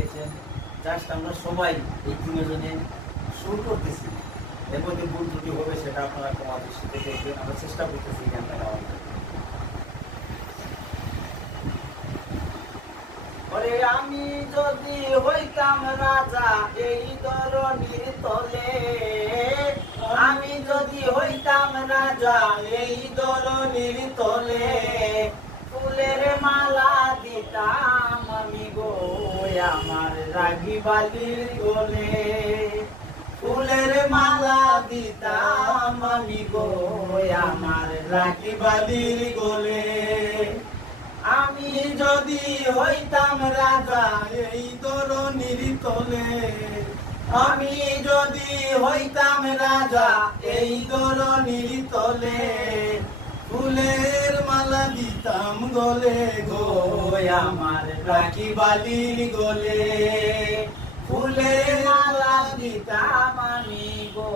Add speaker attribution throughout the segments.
Speaker 1: শিখেছেন জাস্ট আমরা সবাই এই তিনজনে শুরু করতেছি এর মধ্যে ভুল ত্রুটি হবে সেটা আপনারা কমা দৃষ্টিতে দেখবেন আমরা চেষ্টা করতেছি জ্ঞানটা গাওয়ার জন্য। আমি যদি হইতাম রাজা, এই ধরনের আমার রাগি বালির গোলে ফুলের মালা দিতাম আমি গো, আমার রাগি বালির গোলে। আমি যদি হইতাম রাজা এই ধরনের তলে, আমি যদি হইতাম রাজা এই ধরনের তলে, ফুলের দিতাম গলে গো, আমার রাখি বালির গলে। ফুলের মালা দিতাম আমি গো,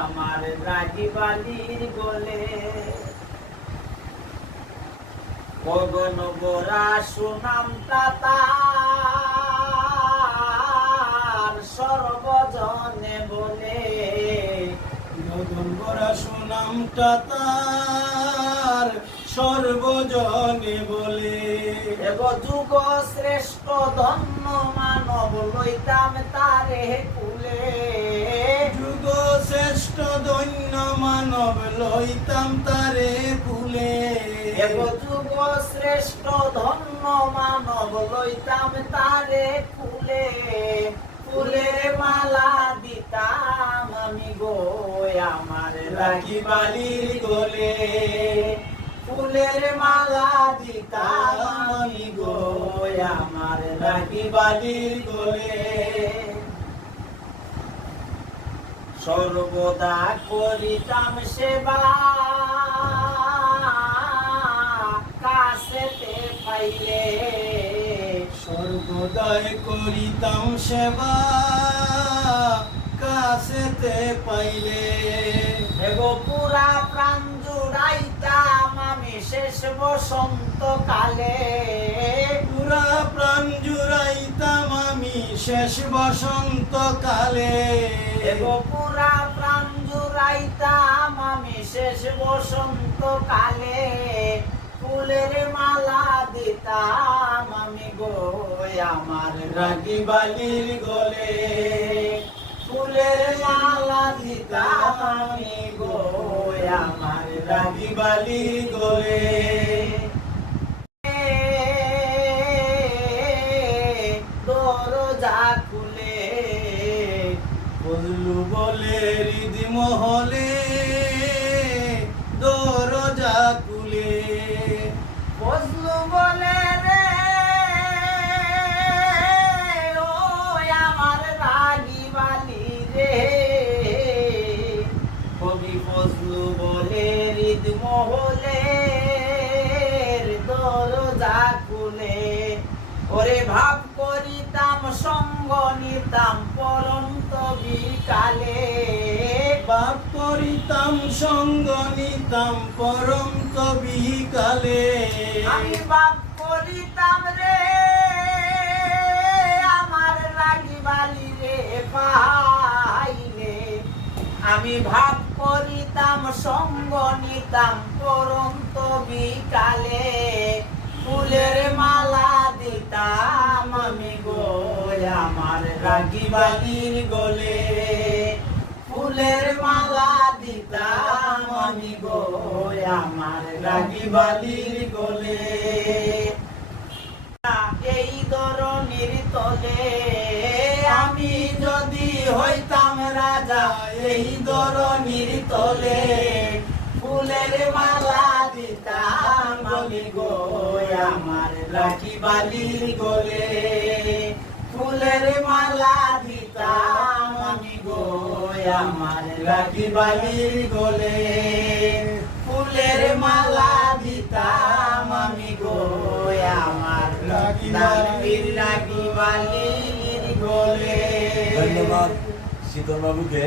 Speaker 1: আমার রাখি বালির গলে। গগন গোরা সুনাম তাতার সর্বজনে বলে।
Speaker 2: গগন গড়া সুনামটা তার সর্বজনে বলে
Speaker 1: এব যুগ শ্রেষ্ঠ ধন্য মানব লইতাম তারে কুলে।
Speaker 2: যুগ শ্রেষ্ঠ দৈন্য মানব লইতাম তারে কুলে।
Speaker 1: এব যুগ শ্রেষ্ঠ ধন্য মানব লইতাম তারে ফুলে ফুলের মালা দিতাম আমি গো আমার রাখি বালির গোলে। ফুলের মালা দিতাম আমি গো আমার রাখি বালির গোলে। সর্বদা করিতাম সেবা, কাছেতে পাইলে
Speaker 2: সর্বদাই করিতাম সেবা, কাছেতে পাইলে।
Speaker 1: এগো পুরা প্রাণ জুড়াইতাম আমি বসন্ত কালে
Speaker 2: পুরা প্রাণ জুড়াইতাম আমি শেষ বসন্ত কালে
Speaker 1: এগো পুরা প্রাণ জুড়াইতাম আমি শেষ বসন্ত কালে ফুলের মালা দিতাম আমি গো আমার রাগি বালির গলে। ফুলের মালা দিতাম আমি গো আমার রাগি বালি গলে। দরজা খুলে।
Speaker 2: বজলু বলে হৃদি মহলে দরজা কুলে
Speaker 1: বজলু ওরে ভাব করিতাম সঙ্গ নিতাম পরন্ত বিকালে।
Speaker 2: বাপ করিতাম সঙ্গ নিতাম পরম বিকালে।
Speaker 1: আমি বাপ করিতাম রে আমার রাগি বালি রে পাইলে আমি ভাব করিতাম সঙ্গ নিতাম পরন্ত বিকালে। রাগি বালির গলে ফুলের মালা দিতাম আমি গো আমার রাগি বালির গলে। এই ধরনের তলে আমি যদি হইতাম রাজা, এই ধরনের তলে ফুলের মালা দিতাম আমি গো আমার রাখি বালির গলে। ফুলের মালা দিতাম আমি গো, আমার রাখি বালির গলে। ফুলের মালা দিতাম আমি গো, আমার রাগি রাগি বালির গোলে।
Speaker 3: ধন্যবাদ শীতল বাবুকে